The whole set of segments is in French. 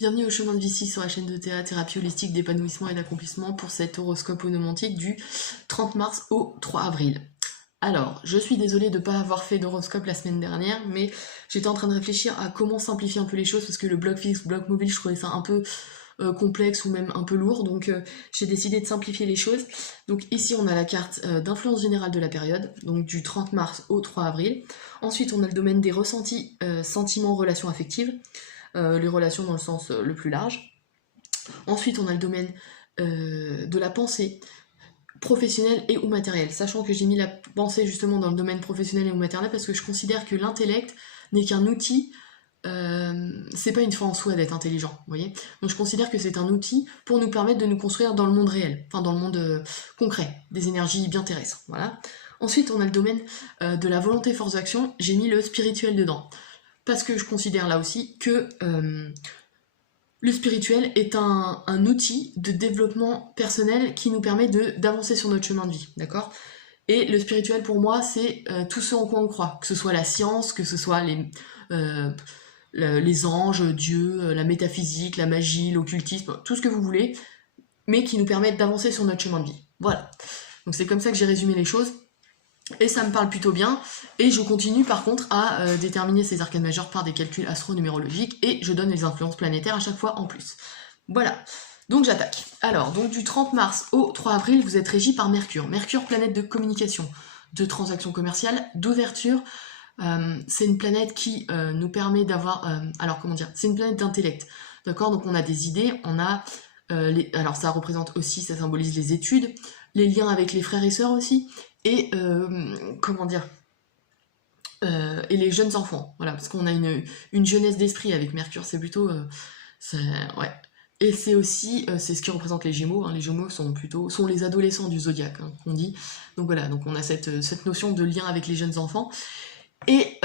Bienvenue au chemin de Vici sur la chaîne de théâtre, thérapie holistique d'épanouissement et d'accomplissement pour cet horoscope onomantique du 30 mars au 3 avril. Alors, je suis désolée de ne pas avoir fait d'horoscope la semaine dernière, mais j'étais en train de réfléchir à comment simplifier un peu les choses parce que le bloc fixe, bloc mobile, je trouvais ça un peu complexe ou même un peu lourd, donc j'ai décidé de simplifier les choses. Donc ici on a la carte d'influence générale de la période, donc du 30 mars au 3 avril. Ensuite on a le domaine des ressentis, sentiments, relations affectives, les relations dans le sens le plus large. Ensuite on a le domaine de la pensée, professionnelle et ou matérielle, sachant que j'ai mis la pensée justement dans le domaine professionnel et ou matériel parce que je considère que l'intellect n'est qu'un outil. C'est pas une fin en soi d'être intelligent, vous voyez. Donc je considère que c'est un outil pour nous permettre de nous construire dans le monde réel, enfin dans le monde concret, des énergies bien terrestres, voilà. Ensuite, on a le domaine de la volonté force d'action, j'ai mis le spirituel dedans, parce que je considère là aussi que le spirituel est un outil de développement personnel qui nous permet d'avancer sur notre chemin de vie, d'accord. Et le spirituel pour moi, c'est tout ce en quoi on croit, que ce soit la science, que ce soit les anges, Dieu, la métaphysique, la magie, l'occultisme, tout ce que vous voulez, mais qui nous permettent d'avancer sur notre chemin de vie. Voilà. Donc c'est comme ça que j'ai résumé les choses, et ça me parle plutôt bien, et je continue par contre à déterminer ces arcanes majeures par des calculs astronumérologiques, et je donne les influences planétaires à chaque fois en plus. Voilà. Donc j'attaque. Alors, donc du 30 mars au 3 avril, vous êtes régi par Mercure. Mercure, planète de communication, de transactions commerciales, d'ouverture. C'est une planète qui nous permet d'avoir... alors comment dire, c'est une planète d'intellect, d'accord. Donc on a des idées, on a... alors ça représente aussi, ça symbolise les études, les liens avec les frères et sœurs aussi, et comment dire... et les jeunes enfants, voilà, parce qu'on a une jeunesse d'esprit avec Mercure, c'est plutôt... ouais. Et c'est aussi, c'est ce qui représente les Gémeaux, hein. Les Gémeaux sont les adolescents du zodiaque, hein, qu'on dit. Donc voilà, donc on a cette notion de lien avec les jeunes enfants. Et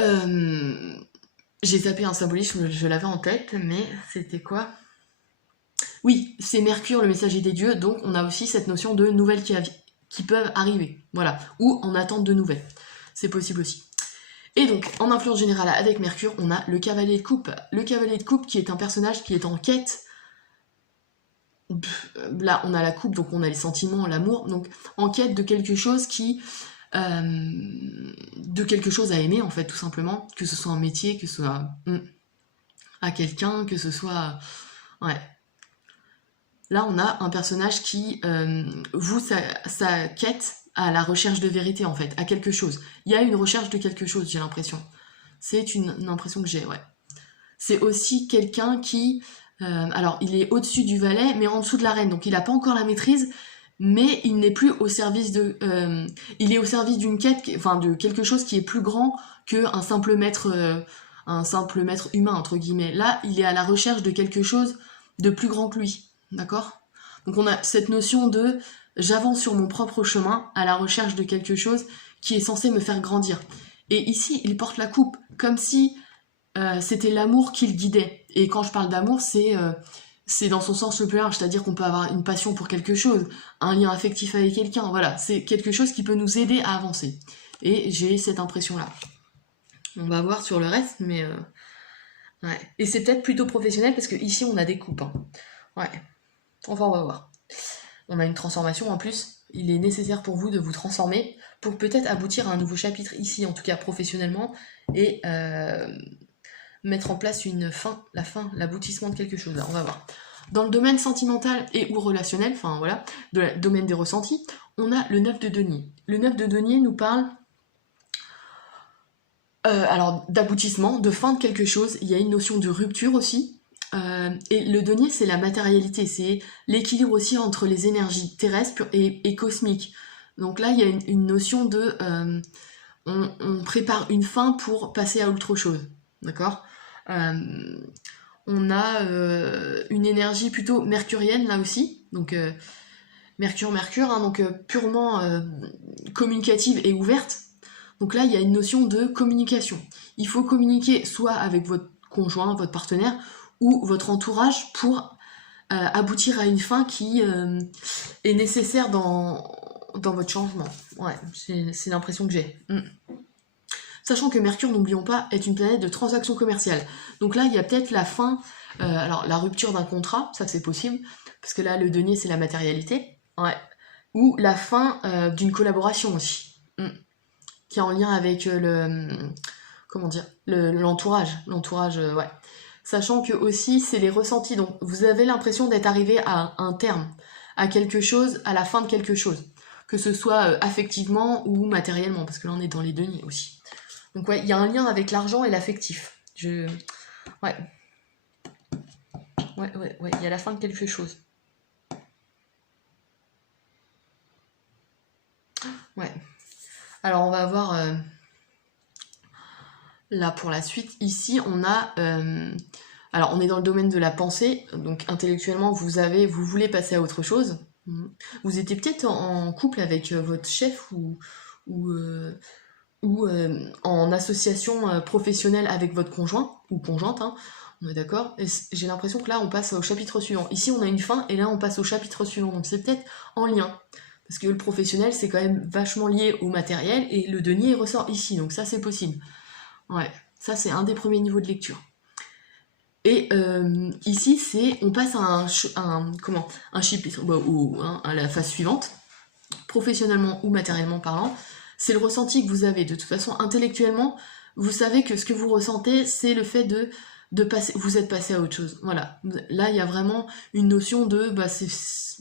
j'ai tapé un symbolisme, je l'avais en tête, mais c'était quoi? Oui, c'est Mercure, le messager des dieux, donc on a aussi cette notion de nouvelles qui peuvent arriver, voilà, ou en attente de nouvelles. C'est possible aussi. Et donc, en influence générale avec Mercure, on a le cavalier de coupe. Le cavalier de coupe qui est un personnage qui est en quête. Là, on a la coupe, donc on a les sentiments, l'amour, donc en quête de quelque chose de quelque chose à aimer, en fait, tout simplement, que ce soit un métier, que ce soit à quelqu'un, que ce soit... Ouais. Là, on a un personnage qui voue sa quête à la recherche de vérité, en fait, à quelque chose. Il y a une recherche de quelque chose, j'ai l'impression. C'est une impression que j'ai, ouais. C'est aussi quelqu'un qui... alors, il est au-dessus du valet, mais en dessous de la reine, donc il n'a pas encore la maîtrise, mais il n'est plus au service de... il est au service d'une quête, enfin de quelque chose qui est plus grand qu'un simple maître humain, entre guillemets. Là, il est à la recherche de quelque chose de plus grand que lui, d'accord. Donc on a cette notion de j'avance sur mon propre chemin à la recherche de quelque chose qui est censé me faire grandir. Et ici, il porte la coupe, comme si c'était l'amour qui le guidait. Et quand je parle d'amour, c'est dans son sens le plus large, c'est-à-dire qu'on peut avoir une passion pour quelque chose, un lien affectif avec quelqu'un, voilà, c'est quelque chose qui peut nous aider à avancer. Et j'ai cette impression-là. On va voir sur le reste, mais... ouais. Et c'est peut-être plutôt professionnel, parce que ici on a des coupes. Hein. Ouais. Enfin, on va voir. On a une transformation en plus. Il est nécessaire pour vous de vous transformer, pour peut-être aboutir à un nouveau chapitre ici, en tout cas professionnellement, et... mettre en place l'aboutissement de quelque chose. Là, on va voir. Dans le domaine sentimental et ou relationnel, enfin voilà, domaine des ressentis, on a le 9 de denier. Le 9 de denier nous parle alors d'aboutissement, de fin de quelque chose. Il y a une notion de rupture aussi. Et le denier, c'est la matérialité, c'est l'équilibre aussi entre les énergies terrestres et cosmiques. Donc là, il y a une notion de... on prépare une fin pour passer à autre chose. D'accord. On a une énergie plutôt mercurienne là aussi, donc Mercure, hein, donc purement communicative et ouverte. Donc là, il y a une notion de communication. Il faut communiquer soit avec votre conjoint, votre partenaire, ou votre entourage pour aboutir à une fin qui est nécessaire dans votre changement. Ouais, c'est l'impression que j'ai. Sachant que Mercure, n'oublions pas, est une planète de transactions commerciales. Donc là, il y a peut-être la fin Alors, la rupture d'un contrat, ça c'est possible, parce que là, le denier, c'est la matérialité. Ouais. Ou la fin d'une collaboration aussi, qui est en lien avec comment dire, l'entourage. L'entourage, ouais. Sachant que aussi, c'est les ressentis. Donc, vous avez l'impression d'être arrivé à un terme, à quelque chose, à la fin de quelque chose. Que ce soit affectivement ou matériellement, parce que là, on est dans les deniers aussi. Donc, ouais, il y a un lien avec l'argent et l'affectif. Ouais. Ouais, il y a la fin de quelque chose. Ouais. Alors, on va voir... Là, pour la suite, ici, on a... alors, on est dans le domaine de la pensée, donc intellectuellement, vous voulez passer à autre chose. Vous étiez peut-être en couple avec votre chef ou, en association professionnelle avec votre conjoint ou conjointe, hein, on est d'accord. Et j'ai l'impression que là, on passe au chapitre suivant. Ici, on a une fin et là, on passe au chapitre suivant. Donc, c'est peut-être en lien. Parce que le professionnel, c'est quand même vachement lié au matériel et le denier ressort ici. Donc, ça, c'est possible. Ouais, ça c'est un des premiers niveaux de lecture. Et ici, on passe à un chapitre, à la phase suivante, professionnellement ou matériellement parlant. C'est le ressenti que vous avez. De toute façon, intellectuellement, vous savez que ce que vous ressentez, c'est le fait de passer, vous êtes passé à autre chose. Voilà. Là, il y a vraiment une notion de,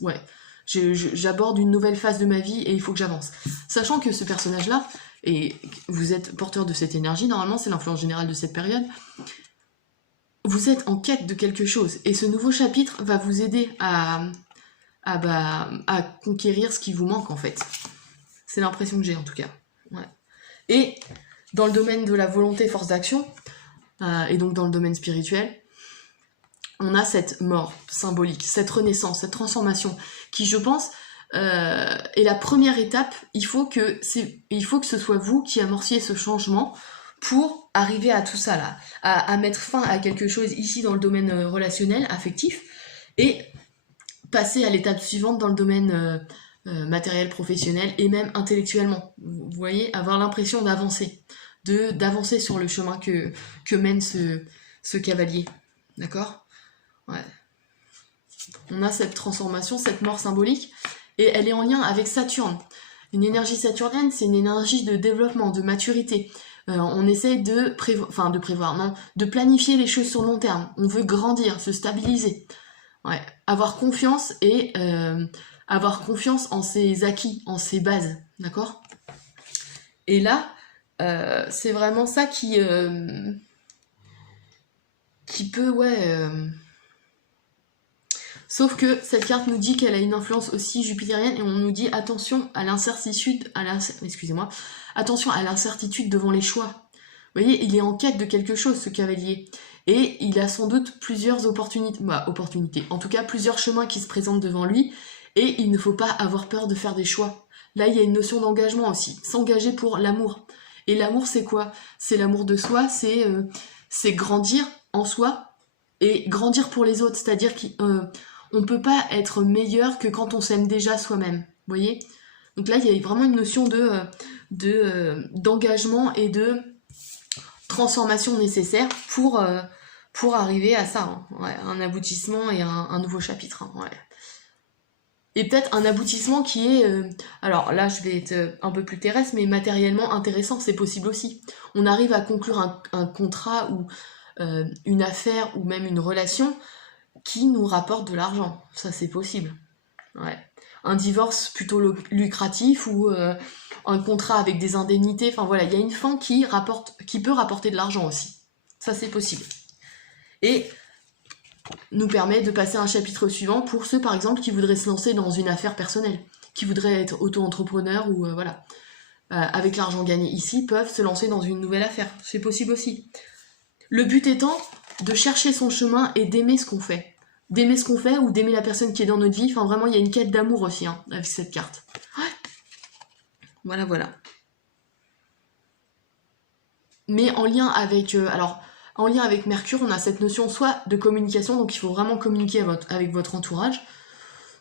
ouais, j'aborde une nouvelle phase de ma vie et il faut que j'avance. Sachant que ce personnage-là, et vous êtes porteur de cette énergie, normalement, c'est l'influence générale de cette période, vous êtes en quête de quelque chose. Et ce nouveau chapitre va vous aider à conquérir ce qui vous manque, en fait. C'est l'impression que j'ai, en tout cas. Ouais. Et dans le domaine de la volonté, force d'action, et donc dans le domaine spirituel, on a cette mort symbolique, cette renaissance, cette transformation, qui, je pense, est la première étape. Il faut que ce soit vous qui amorciez ce changement pour arriver à tout ça là, à mettre fin à quelque chose ici dans le domaine relationnel, affectif, et passer à l'étape suivante dans le domaine matériel, professionnel et même intellectuellement. Vous voyez, avoir l'impression d'avancer, d'avancer sur le chemin que mène ce cavalier. D'accord ? Ouais. On a cette transformation, cette mort symbolique, et elle est en lien avec Saturne. Une énergie saturnienne, c'est une énergie de développement, de maturité. On essaye de planifier les choses sur le long terme. On veut grandir, se stabiliser. Ouais. Avoir confiance et avoir confiance en ses acquis, en ses bases. D'accord ? Et là, c'est vraiment ça qui peut, sauf que cette carte nous dit qu'elle a une influence aussi jupitérienne et on nous dit attention à l'incertitude, attention à l'incertitude devant les choix. Vous voyez, il est en quête de quelque chose, ce cavalier. Et il a sans doute plusieurs opportunités, en tout cas plusieurs chemins qui se présentent devant lui, et il ne faut pas avoir peur de faire des choix. Là, il y a une notion d'engagement aussi, s'engager pour l'amour. Et l'amour, c'est quoi ? C'est l'amour de soi, c'est grandir en soi et grandir pour les autres, c'est-à-dire qu'on ne peut pas être meilleur que quand on s'aime déjà soi-même, vous voyez ? Donc là, il y a vraiment une notion d'engagement et de transformation nécessaire pour arriver à ça, hein. Ouais, un aboutissement et un nouveau chapitre. Hein, ouais. Et peut-être un aboutissement qui est... alors là, je vais être un peu plus terrestre, mais matériellement intéressant, c'est possible aussi. On arrive à conclure un contrat ou une affaire ou même une relation qui nous rapporte de l'argent. Ça, c'est possible. Ouais. Un divorce plutôt lucratif ou un contrat avec des indemnités. Enfin voilà, il y a une fin qui peut rapporter de l'argent aussi. Ça, c'est possible. Et nous permet de passer à un chapitre suivant pour ceux, par exemple, qui voudraient se lancer dans une affaire personnelle, qui voudraient être auto-entrepreneurs ou voilà. Avec l'argent gagné ici, peuvent se lancer dans une nouvelle affaire. C'est possible aussi. Le but étant de chercher son chemin et d'aimer ce qu'on fait. D'aimer ce qu'on fait ou d'aimer la personne qui est dans notre vie. Enfin, vraiment, il y a une quête d'amour aussi hein, avec cette carte. Ouais. Voilà. Mais en lien avec... en lien avec Mercure, on a cette notion soit de communication, donc il faut vraiment communiquer avec votre entourage,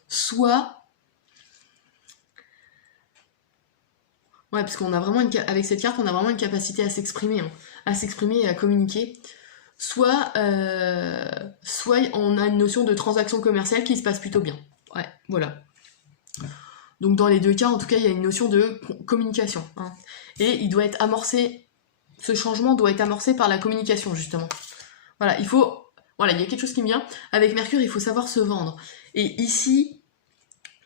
soit... parce qu'on a vraiment avec cette carte, on a vraiment une capacité à s'exprimer, hein, à s'exprimer et à communiquer. soit on a une notion de transaction commerciale qui se passe plutôt bien. Ouais, voilà. Donc dans les deux cas, en tout cas, il y a une notion de communication. Hein. Et il doit être amorcé, ce changement doit être amorcé par la communication, justement. Voilà, il y a quelque chose qui me vient. Avec Mercure, il faut savoir se vendre. Et ici,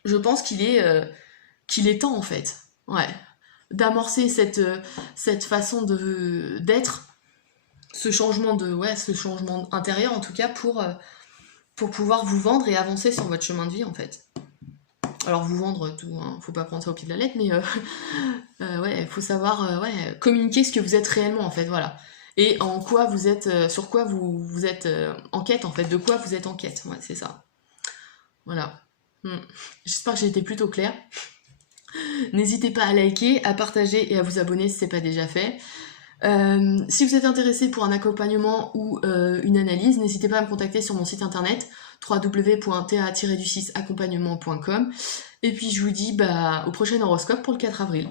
je pense qu'il est temps, en fait. Ouais. D'amorcer cette façon d'être, ce changement intérieur, en tout cas, pour pouvoir vous vendre et avancer sur votre chemin de vie, en fait. Alors vous vendre tout, hein, faut pas prendre ça au pied de la lettre, mais ouais, faut savoir communiquer ce que vous êtes réellement en fait, voilà. Et en quoi vous êtes, sur quoi vous êtes en quête en fait, de quoi vous êtes en quête, ouais, c'est ça. Voilà. J'espère que j'ai été plutôt claire. N'hésitez pas à liker, à partager et à vous abonner si c'est pas déjà fait. Si vous êtes intéressé pour un accompagnement ou une analyse, n'hésitez pas à me contacter sur mon site internet www.ta-accompagnement.com et puis je vous dis au prochain horoscope pour le 4 avril.